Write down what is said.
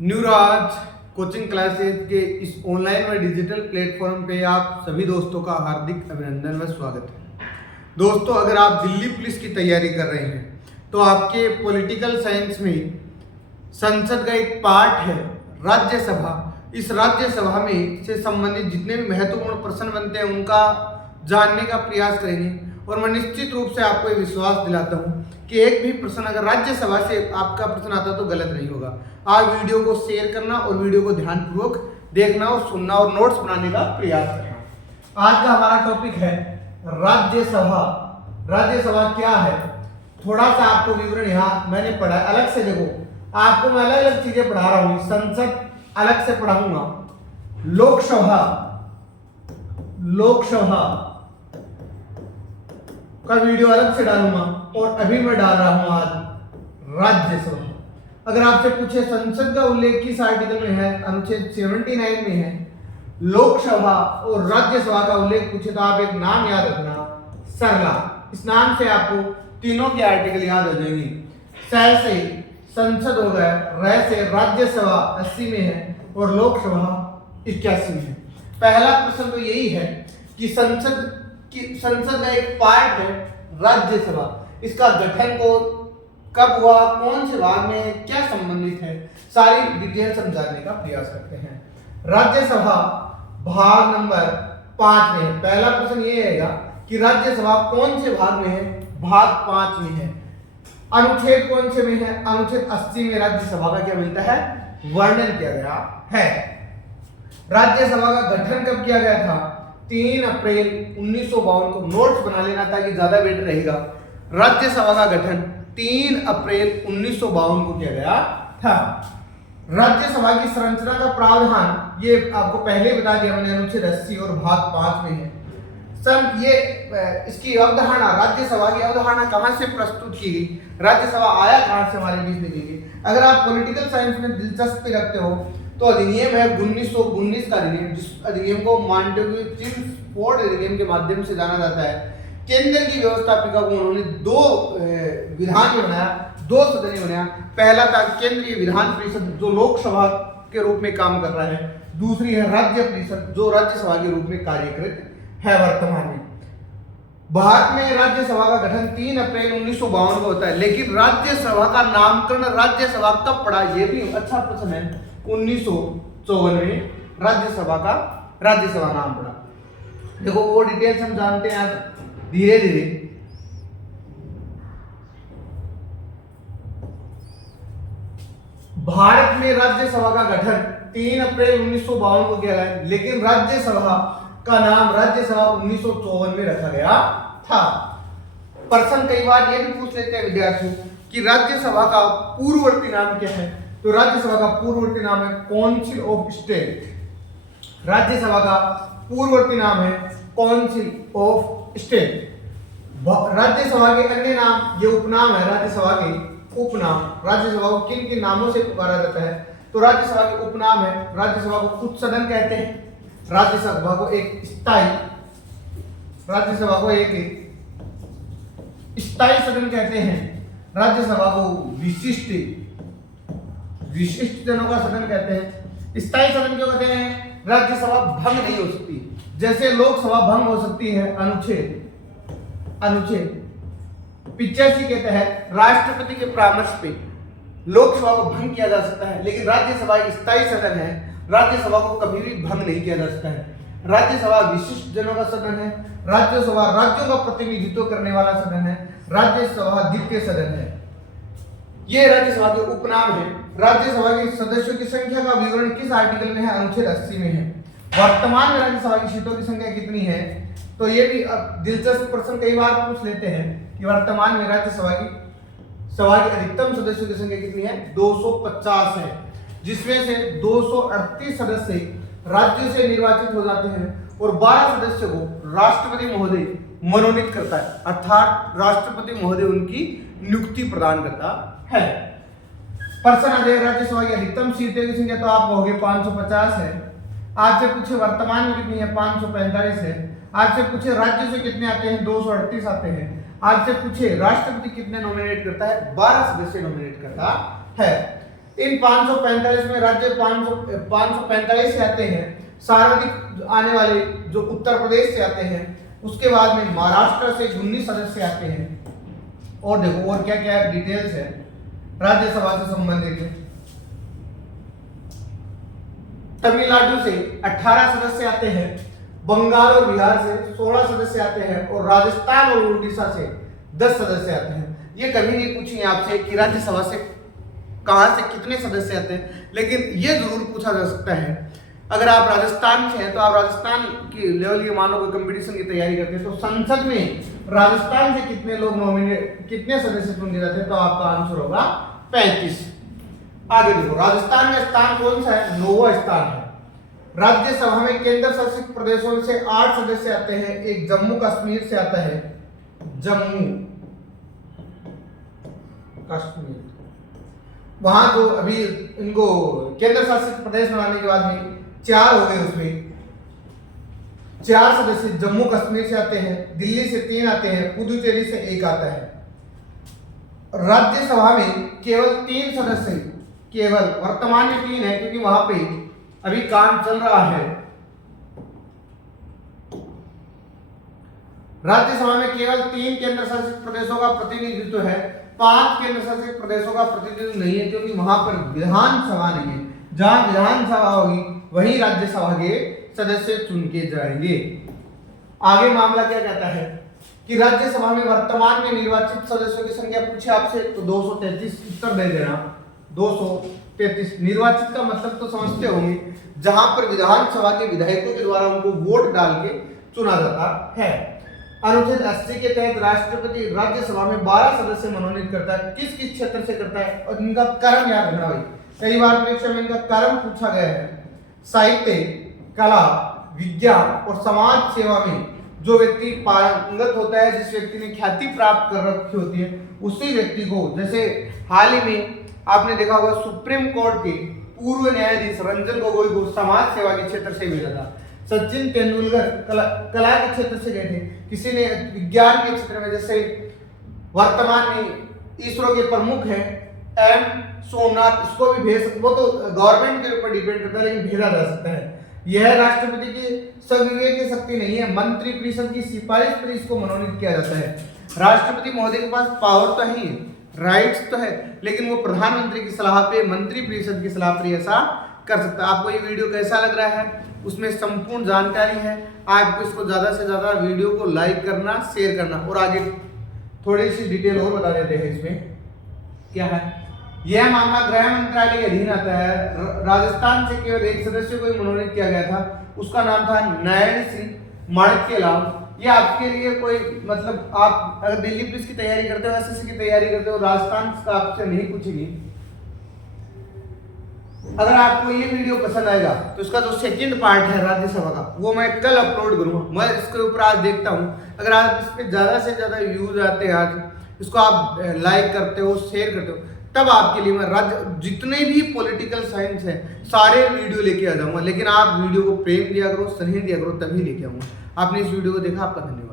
न्यूराज coaching classes के इस online व डिजिटल प्लेटफॉर्म पे आप सभी दोस्तों का हार्दिक अभिनंदन व स्वागत है। दोस्तों, अगर आप दिल्ली पुलिस की तैयारी कर रहे हैं तो आपके पॉलिटिकल साइंस में संसद का एक पार्ट है राज्यसभा। इस राज्यसभा में से संबंधित जितने भी महत्वपूर्ण प्रश्न बनते हैं उनका जानने का प्रयास करेंगे। और मैं निश्चित रूप से आपको ये विश्वास दिलाता हूँ कि एक भी प्रश्न अगर राज्यसभा से आपका प्रश्न आता तो गलत नहीं होगा। आप वीडियो को शेयर करना और वीडियो को ध्यानपूर्वक देखना और सुनना और नोट्स बनाने का प्रयास करना। आज का हमारा टॉपिक है राज्यसभा। राज्यसभा क्या है, थोड़ा सा आपको विवरण यहाँ मैंने पढ़ा है। अलग से देखो, आपको मैं अलग अलग चीजें पढ़ा रहा हूँ। संसद अलग से पढ़ाऊंगा, लोकसभा का वीडियो अलग से डालूंगा, और अभी मैं डाल रहा हूं आज राज्यसभा। अगर आपसे पूछे संसद का उल्लेख किस आर्टिकल में है, अनुच्छेद 79 में है। लोकसभा और राज्यसभा का उल्लेख पूछे तो आप एक नाम याद रखना, सरला। इस नाम से आपको तीनों के आर्टिकल याद हो जाएंगे। स से संसद हो गया, र से राज्यसभा 80 में है और लोकसभा 81 में है। पहला प्रश्न तो यही है कि संसद का एक पार्ट है राज्यसभा। इसका गठन को कब हुआ, कौन से भाग में, क्या संबंधित है, सारी डिटेल समझाने का प्रयास करते हैं। राज्यसभा भाग नंबर 5 में है। पहला प्रश्न ये रहेगा कि राज्यसभा कौन से भाग में है, भाग 5 में है। अनुच्छेद कौन से में है, अनुच्छेद 80 में राज्यसभा का क्या मिलता है, वर्णन किया गया है। राज्यसभा का गठन कब किया गया था, 3 अप्रैल 1952 को। नोट्स बना लेना ताकि ज्यादा बेटर रहेगा। राज्यसभा का गठन 3 अप्रैल 1952 को किया गया था। राज्यसभा की संरचना का प्रावधान ये आपको पहले बता दिया मैंने, अनुच्छेद 80 और भाग 5 में है। इसकी अवधारणा, राज्यसभा की अवधारणा कहां से प्रस्तुत की गई, राज्यसभा आया कहां से हमारे बीच में की गई। अगर आप पॉलिटिकल साइंस में दिलचस्पी रखते हो तो अधिनियम है 1919 का अधिनियम, जिस अधिनियम को मांटेग्यू-चिम्स-फोर्ड अधिनियम के माध्यम से जाना जाता है। केंद्र की व्यवस्थापिका को उन्होंने 2 विधान में बनाया, 2 सदन में बनाया। पहला था केंद्रीय विधान परिषद जो लोकसभा के रूप में काम कर रहा है, दूसरी है राज्य परिषद जो राज्यसभा के रूप में कार्यरत है वर्तमान में। भारत में राज्यसभा का गठन 3 अप्रैल 1952 को होता है, लेकिन राज्यसभा का नामकरण राज्यसभा कब पड़ा, ये भी अच्छा प्रश्न है। 1954 में राज्यसभा नाम पड़ा। देखो वो डिटेल्स हम जानते हैं धीरे धीरे। भारत में राज्यसभा का गठन 3 अप्रैल 1952 को किया गया, लेकिन राज्यसभा का नाम राज्यसभा 1954 में रखा गया था। प्रश्न कई बार ये भी पूछ लेते हैं विद्यार्थियों कि राज्यसभा का पूर्ववर्ती नाम क्या है, तो राज्यसभा का पूर्ववर्ती नाम है काउंसिल ऑफ स्टेट। राज्यसभा का पूर्ववर्ती नाम है काउंसिल ऑफ स्टेट। राज्यसभा के अन्य नाम, ये उपनाम है राज्यसभा के उपनाम। राज्यसभा को किन किन नामों से पुकारा जाता है, तो राज्यसभा के उपनाम है, राज्यसभा को उच्च सदन कहते हैं, राज्यसभा को एक स्थायी सदन कहते हैं, राज्यसभा को विशिष्ट जनों का सदन कहते हैं। स्थायी सदन क्यों कहते हैं, राज्यसभा भंग नहीं हो सकती, जैसे लोकसभा भंग हो सकती है अनुच्छेद 85 के तहत राष्ट्रपति के परामर्श पे लोकसभा को भंग किया जा सकता है, लेकिन राज्यसभा एक स्थायी सदन है, राज्यसभा को कभी भी भंग नहीं किया जा सकता है। राज्यसभा विशिष्ट जनों का सदन है, राज्यसभा राज्यों का प्रतिनिधित्व करने वाला सदन है, राज्यसभा द्वितीय सदन है। ये राज्यसभा के उपनाम है। राज्यसभा के सदस्यों की संख्या का विवरण किस आर्टिकल में है, अनुच्छेद 80 में है। वर्तमान में राज्यसभा की सीटों की संख्या कितनी है, तो ये भी दिलचस्प प्रश्न कई बार पूछ लेते हैं कि वर्तमान में राज्यसभा की अधिकतम सदस्यों की संख्या कितनी है, 250 है, जिसमें से 238 सदस्य राज्यों से निर्वाचित हो जाते हैं और 12 सदस्यों को राष्ट्रपति महोदय मनोनीत करता है, अर्थात राष्ट्रपति महोदय उनकी नियुक्ति प्रदान करता है। प्रश्न आ जाए राज्यसभा की अधिकतम सीटों की संख्या, तो आप कहोगे 550 है। आपसे पूछे वर्तमान में कितनी है, 545 है। आपसे पूछे राज्य से कितने आते हैं, 238 आते हैं। आपसे पूछे राष्ट्रपति कितने नॉमिनेट करता है, 12 सदस्य नॉमिनेट करता है। इन 545 में राज्य 545 से आते हैं, सर्वाधिक आने वाले जो उत्तर प्रदेश से आते हैं, उसके बाद में महाराष्ट्र से 19 सदस्य आते हैं। और देखो और क्या क्या डिटेल्स है राज्यसभा से संबंधित। तमिलनाडु से 18 सदस्य आते हैं, बंगाल और बिहार से 16 सदस्य आते हैं, और राजस्थान और उड़ीसा से 10 सदस्य आते हैं। ये कभी नहीं पूछिए आपसे कि राज्यसभा से कहां से कितने सदस्य आते हैं, लेकिन ये जरूर पूछा जा सकता है। अगर आप राजस्थान से हैं तो आप राजस्थान की लेवल के मानो कोई कंपटीशन की तैयारी करते हैं तो संसद में राजस्थान से कितने लोग नॉमिनेट, कितने सदस्य चुने जाते हैं, तो आपका आंसर होगा 35। आगे देखो राजस्थान का स्थान कौन सा है, 9वां स्थान है। राज्यसभा में केंद्र शासित प्रदेशों से 8 सदस्य आते हैं, एक जम्मू कश्मीर से आता है, जम्मू कश्मीर। वहां जो अभी इनको केंद्र शासित प्रदेश बनाने के बाद में 4 हो गए, उसमें 4 सदस्य जम्मू कश्मीर से आते हैं, दिल्ली से 3 आते हैं, पुदुचेरी से 1 आता है। राज्यसभा में केवल 3 सदस्य, केवल वर्तमान में 3 है क्योंकि वहां पे अभी काम चल रहा है। राज्यसभा में केवल 3 केंद्र शासित प्रदेशों का प्रतिनिधित्व है, 5 केंद्र शासित प्रदेशों का प्रतिनिधित्व नहीं है क्योंकि वहां पर विधानसभा नहीं है। जहां विधानसभा होगी वही राज्यसभा के सदस्य चुन के जाएंगे। आगे मामला क्या कहता है कि राज्यसभा में वर्तमान में निर्वाचित सदस्यों की संख्या पूछे आपसे तो 233, उत्तर दे देना 233। निर्वाचित का मतलब तो समझते होंगे, जहां पर विधानसभा के विधायकों के द्वारा उनको वोट डाल के चुना जाता है। अनुच्छेद 80 के तहत राष्ट्रपति राज्यसभा में 12 सदस्य मनोनीत करता है। किस किस क्षेत्र से करता है और इनका क्रम याद रखना भाई, कई बार परीक्षा में इनका क्रम पूछा गया है। साहित्य, कला, विज्ञान और समाज सेवा में जो व्यक्ति पारंगत होता है, जिस व्यक्ति ने ख्याति प्राप्त कर रखी होती है, उसी व्यक्ति को, जैसे हाल ही में आपने देखा होगा सुप्रीम कोर्ट के पूर्व न्यायाधीश रंजन गोगोई को समाज सेवा के क्षेत्र से मिला था। सचिन तेंदुलकर कला के क्षेत्र से गए थे। किसी ने विज्ञान के क्षेत्र में, जैसे वर्तमान में इसरो के प्रमुख हैं एम सोमनाथ, इसको भी भेज सकते, वो तो गवर्नमेंट के ऊपर डिपेंड करता है लेकिन भेजा जा सकता है। यह राष्ट्रपति की संविवेक की शक्ति नहीं है, मंत्री परिषद की सिफारिश पर इसको मनोनीत किया जाता है। राष्ट्रपति महोदय के पास पावर तो है, राइट्स तो है, लेकिन वो प्रधानमंत्री की सलाह पे, मंत्री परिषद की सलाह पर ऐसा कर सकता है। आपको ये वीडियो कैसा लग रहा है, उसमें संपूर्ण जानकारी है। आपको इसको ज्यादा से ज्यादा वीडियो को लाइक करना, शेयर करना, और आगे थोड़ी सी डिटेल और बता देते हैं। इसमें क्या है, यह मामला गृह मंत्रालय के अधीन आता है। राजस्थान से केवल 1 सदस्य को ही मनोनीत किया गया था, उसका नाम था नारायण सिंह माणिक्यलाल। ये आपके लिए कोई मतलब, आप अगर दिल्ली पुलिस की तैयारी करते हो, एसएससी की तैयारी करते हो, राजस्थान का आपसे नहीं पूछेगी। अगर आपको ये वीडियो पसंद आएगा तो इसका जो सेकंड पार्ट है राज्यसभा का, वो मैं कल अपलोड करूंगा। मैं इसके ऊपर आज देखता हूँ, अगर आज इस पे ज्यादा से ज्यादा व्यूज आते हैं, आज इसको आप लाइक करते हो, शेयर करते हो, तब आपके लिए मैं राज्य जितने भी पॉलिटिकल साइंस है सारे वीडियो लेके आ जाऊंगा। लेकिन आप वीडियो को प्रेम दिया करो, स्नेह दिया करो, तभी लेके आऊंगा। आपने इस वीडियो को देखा, आपका धन्यवाद।